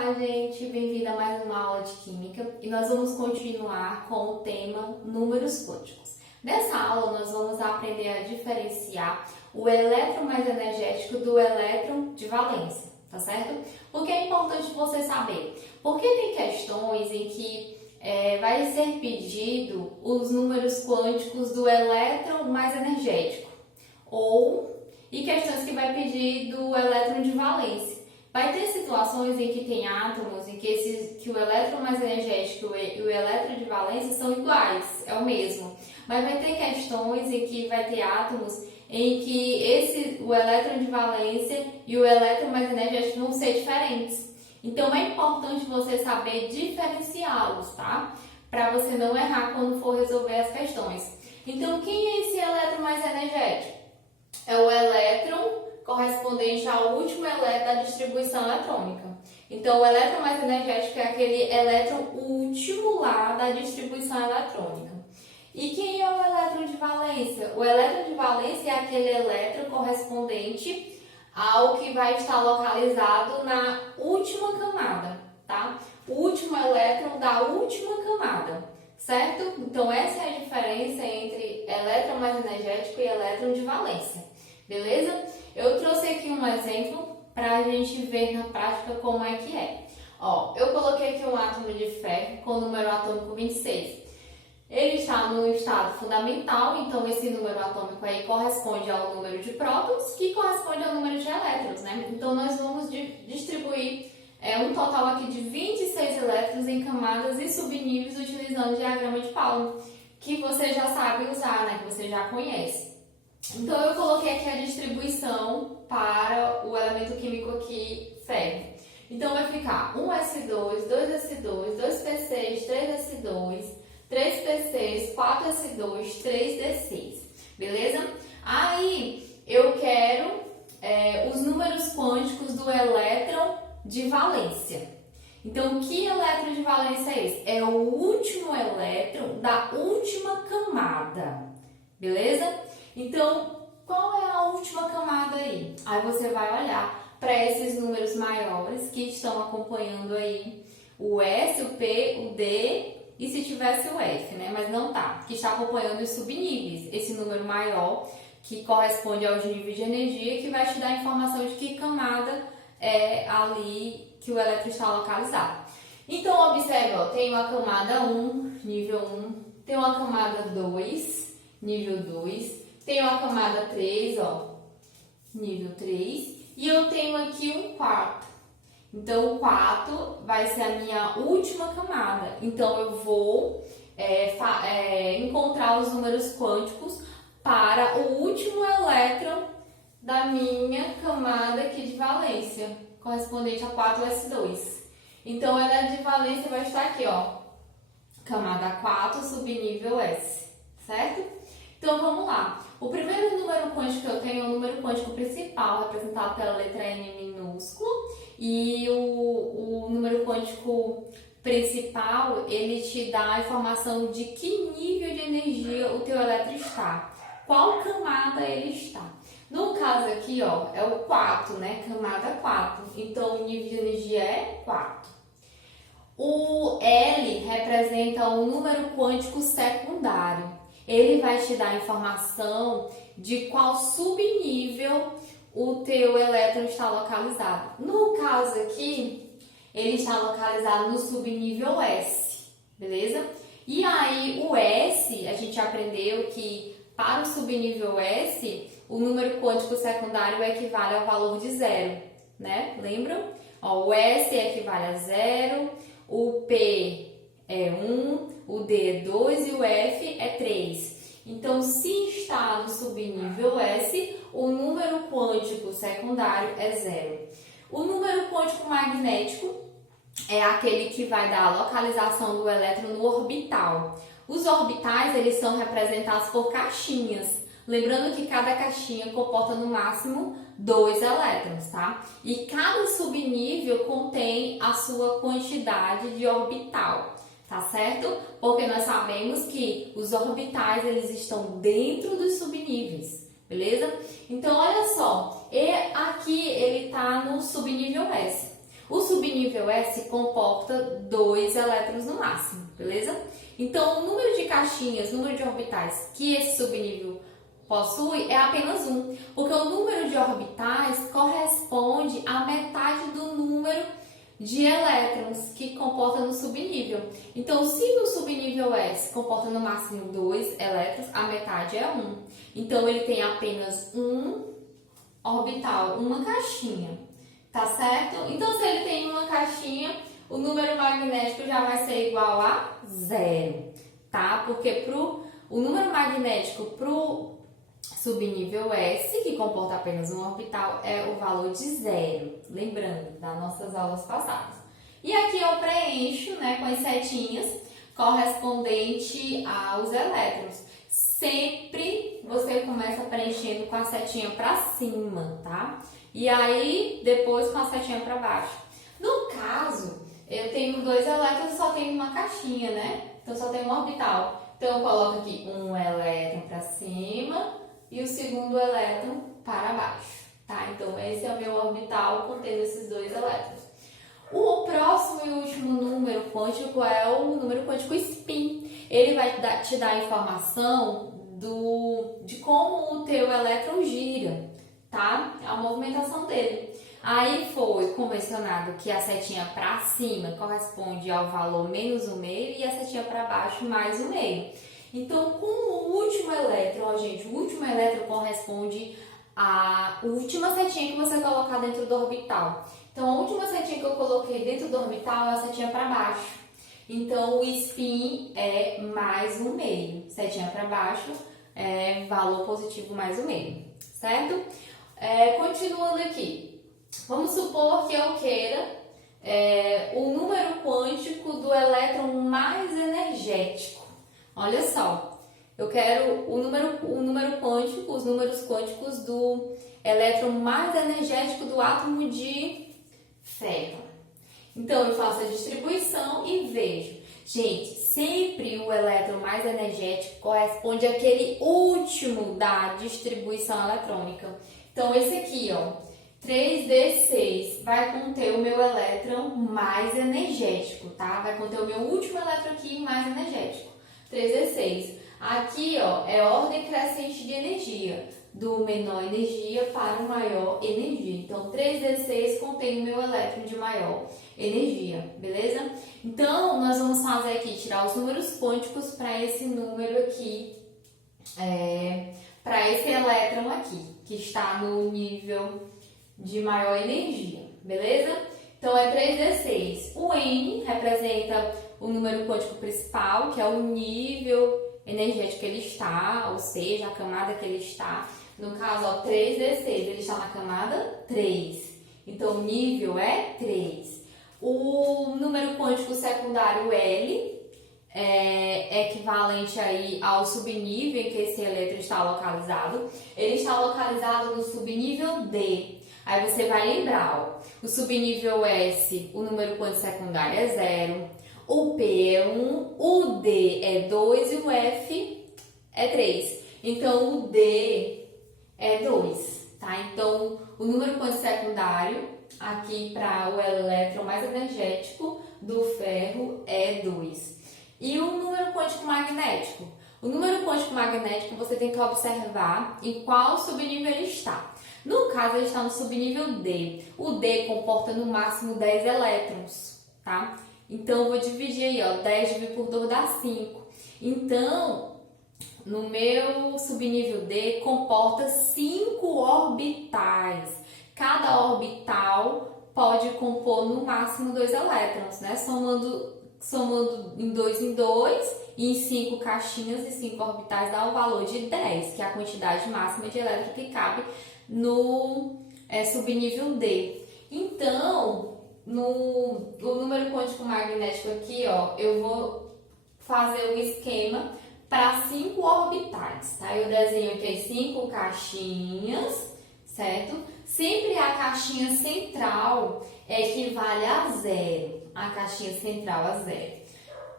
Olá, gente! Bem-vindo a mais uma aula de Química e nós vamos continuar com o tema números quânticos. Nessa aula, nós vamos aprender a diferenciar o elétron mais energético do elétron de valência, tá certo? Porque é importante você saber, porque tem questões em que vai ser pedido os números quânticos do elétron mais energético e questões que vai pedir do elétron de valência. Vai ter situações em que tem átomos em que o elétron mais energético e o elétron de valência são iguais, é o mesmo. Mas vai ter questões em que vai ter átomos em que o elétron de valência e o elétron mais energético vão ser diferentes. Então é importante você saber diferenciá-los, tá? Para você não errar quando for resolver as questões. Então quem é esse elétron mais energético? É o elétron correspondente ao último elétron da distribuição eletrônica. Então, o elétron mais energético é aquele elétron último lá da distribuição eletrônica. E quem é o elétron de valência? O elétron de valência é aquele elétron correspondente ao que vai estar localizado na última camada, tá? O último elétron da última camada, certo? Então, essa é a diferença entre elétron mais energético e elétron de valência, beleza? Eu trouxe aqui um exemplo para a gente ver na prática como é que é. Ó, eu coloquei aqui um átomo de ferro com o número atômico 26. Ele está no estado fundamental, então esse número atômico aí corresponde ao número de prótons, que corresponde ao número de elétrons, né? Então nós vamos distribuir um total aqui de 26 elétrons em camadas e subníveis utilizando o diagrama de Pauli, que você já sabe usar, né? Que você já conhece. Então, eu coloquei aqui a distribuição para o elemento químico aqui, ferro. Então, vai ficar 1s2, 2s2, 2p6, 3s2, 3p6, 4s2, 3d6, beleza? Aí, eu quero os números quânticos do elétron de valência. Então, que elétron de valência é esse? É o último elétron da última camada, beleza? Então, qual é a última camada aí? Aí você vai olhar para esses números maiores que estão acompanhando aí o S, o P, o D e se tivesse o F, né? Mas não tá, que está acompanhando os subníveis. Esse número maior que corresponde aos níveis de energia que vai te dar a informação de que camada é ali que o elétron está localizado. Então, observe, ó, tem uma camada 1, nível 1, tem uma camada 2, nível 2, tem uma camada 3, ó, nível 3, e eu tenho aqui um quarto. Então, o quarto vai ser a minha última camada. Então, eu vou encontrar os números quânticos para o último elétron da minha camada aqui de valência, correspondente a 4s2. Então, o elétron de valência vai estar aqui, ó, camada 4, subnível S, certo? Então, vamos lá. O primeiro número quântico que eu tenho é o número quântico principal, representado pela letra N minúsculo. E o número quântico principal, ele te dá a informação de que nível de energia o teu elétron está. Qual camada ele está. No caso aqui, ó, é o 4, né? Camada 4. Então, o nível de energia é 4. O L representa o número quântico secundário. Ele vai te dar a informação de qual subnível o teu elétron está localizado. No caso aqui, ele está localizado no subnível S, beleza? E aí, o S, a gente aprendeu que para o subnível S, o número quântico secundário equivale ao valor de 0, né? Lembram? Ó, o S equivale a 0, o P é 1, o D é 2 e o F é 3. Então, se está no subnível S, o número quântico secundário é 0. O número quântico magnético é aquele que vai dar a localização do elétron no orbital. Os orbitais, eles são representados por caixinhas. Lembrando que cada caixinha comporta no máximo 2 elétrons, tá? E cada subnível contém a sua quantidade de orbital, tá certo? Porque nós sabemos que os orbitais, eles estão dentro dos subníveis, beleza? Então, olha só, aqui ele tá no subnível S. O subnível S comporta 2 elétrons no máximo, beleza? Então, o número de caixinhas, número de orbitais que esse subnível possui é apenas 1, porque o número de orbitais corresponde à metade do número de elétrons que comporta no subnível. Então, se no subnível S comporta no máximo 2 elétrons, a metade é 1. Então, ele tem apenas um orbital, uma caixinha, tá certo? Então, se ele tem uma caixinha, o número magnético já vai ser igual a 0, tá? Porque o número magnético para o subnível S, que comporta apenas um orbital, é o valor de 0, lembrando das nossas aulas passadas. E aqui eu preencho, né, com as setinhas correspondente aos elétrons. Sempre você começa preenchendo com a setinha para cima, tá? E aí depois com a setinha para baixo. No caso, eu tenho 2 elétrons e só tenho uma caixinha, né? Então só tenho um orbital. Então eu coloco aqui um elétron para cima e o segundo elétron para baixo, tá? Então esse é o meu orbital contendo esses 2 elétrons. O próximo e último número quântico é o número quântico spin. Ele vai te dar a informação de como o teu elétron gira, tá? A movimentação dele. Aí foi convencionado que a setinha para cima corresponde ao valor menos 1,5 e a setinha para baixo mais 1,5. Então, com o último elétron, ó, gente, o último elétron corresponde à última setinha que você colocar dentro do orbital. Então, a última setinha que eu coloquei dentro do orbital é a setinha para baixo. Então, o spin é mais 1,5. Setinha para baixo é valor positivo mais 1,5, certo? Continuando aqui. Vamos supor que eu queira o número quântico do elétron mais energético. Olha só, eu quero o número quântico, os números quânticos do elétron mais energético do átomo de ferro. Então, eu faço a distribuição e vejo. Gente, sempre o elétron mais energético corresponde àquele último da distribuição eletrônica. Então, esse aqui, ó, 3d6 vai conter o meu elétron mais energético, tá? Vai conter o meu último elétron aqui mais energético. 3d6. Aqui, ó, é ordem crescente de energia, do menor energia para o maior energia. Então, 3d6 contém o meu elétron de maior energia, beleza? Então, nós vamos fazer aqui, tirar os números quânticos para esse número aqui, para esse elétron aqui, que está no nível de maior energia, beleza? Então, é 3d6. O N representa o número quântico principal, que é o nível energético que ele está, ou seja, a camada que ele está. No caso, ó, 3d6, ele está na camada 3. Então, o nível é 3. O número quântico secundário L é equivalente aí ao subnível em que esse elétron está localizado. Ele está localizado no subnível D. Aí você vai lembrar, ó, o subnível S, o número quântico secundário é 0, o P é 1, o D é 2 e o F é 3. Então, o D é 2, tá? Então, o número quântico secundário, aqui para o elétron mais energético do ferro, é 2. E o número quântico magnético? O número quântico magnético você tem que observar em qual subnível ele está. No caso, ele está no subnível D. O D comporta no máximo 10 elétrons, tá? Então, eu vou dividir aí, ó, 10 dividido por 2 dá 5. Então, no meu subnível D, comporta 5 orbitais. Cada orbital pode compor no máximo 2 elétrons, né? Somando em 2 em 2, e em 5 caixinhas e 5 orbitais dá o valor de 10, que é a quantidade máxima de elétron que cabe no subnível D. Então, no número quântico magnético aqui, ó, eu vou fazer o esquema para 5 orbitais, tá? Eu desenho aqui as 5 caixinhas, certo? Sempre a caixinha central equivale a 0. A caixinha central a 0.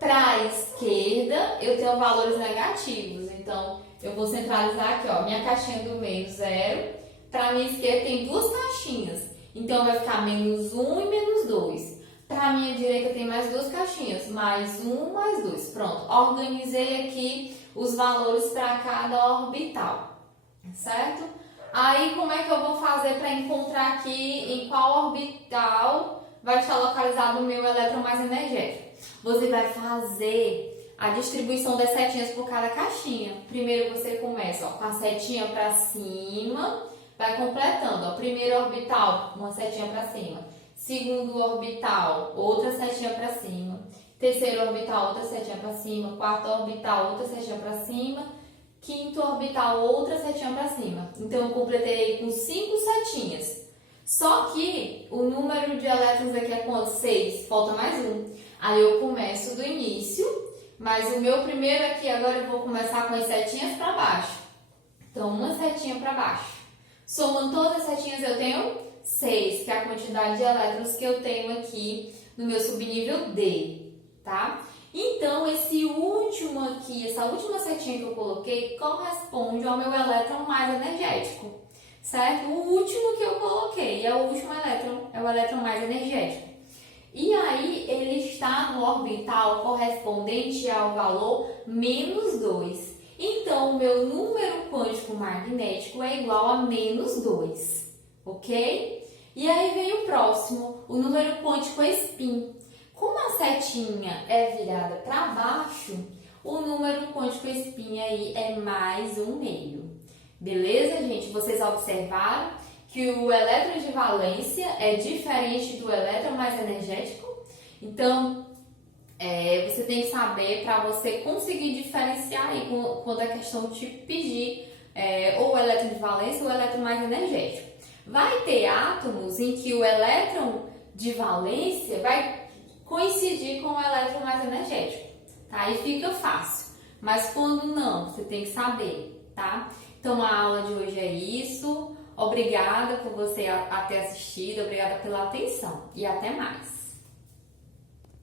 Para a esquerda, eu tenho valores negativos. Então, eu vou centralizar aqui, ó, minha caixinha do meio 0. Para a minha esquerda tem 2 caixinhas. Então, vai ficar menos 1 e menos 2. Para minha direita tem mais duas caixinhas, mais um, mais dois. Pronto, organizei aqui os valores para cada orbital, certo? Aí, como é que eu vou fazer para encontrar aqui em qual orbital vai estar localizado o meu elétron mais energético? Você vai fazer a distribuição das setinhas por cada caixinha. Primeiro você começa com a setinha para cima, vai completando. Ó, primeiro orbital, uma setinha para cima. Segundo orbital, outra setinha para cima. Terceiro orbital, outra setinha para cima. Quarto orbital, outra setinha para cima. Quinto orbital, outra setinha para cima. Então, eu completei com 5 setinhas. Só que o número de elétrons aqui é quanto? 6. Falta mais um. Aí eu começo do início, mas o meu primeiro aqui, agora eu vou começar com as setinhas para baixo. Então, uma setinha para baixo. Somando todas as setinhas, eu tenho 6, que é a quantidade de elétrons que eu tenho aqui no meu subnível D, tá? Então, esse último aqui, essa última setinha que eu coloquei, corresponde ao meu elétron mais energético, certo? O último que eu coloquei é o último elétron, é o elétron mais energético. E aí, ele está no orbital correspondente ao valor menos 2. Então, o meu número quântico magnético é igual a menos 2, ok? E aí vem o próximo, o número quântico spin. Como a setinha é virada para baixo, o número quântico spin aí é mais 1,5. Beleza, gente? Vocês observaram que o elétron de valência é diferente do elétron mais energético? Então, você tem que saber para você conseguir diferenciar aí quando a questão te pedir ou o elétron de valência ou o elétron mais energético. Vai ter átomos em que o elétron de valência vai coincidir com o elétron mais energético, tá? Aí fica fácil. Mas quando não, você tem que saber, tá? Então a aula de hoje é isso. Obrigada por você ter assistido, obrigada pela atenção e até mais.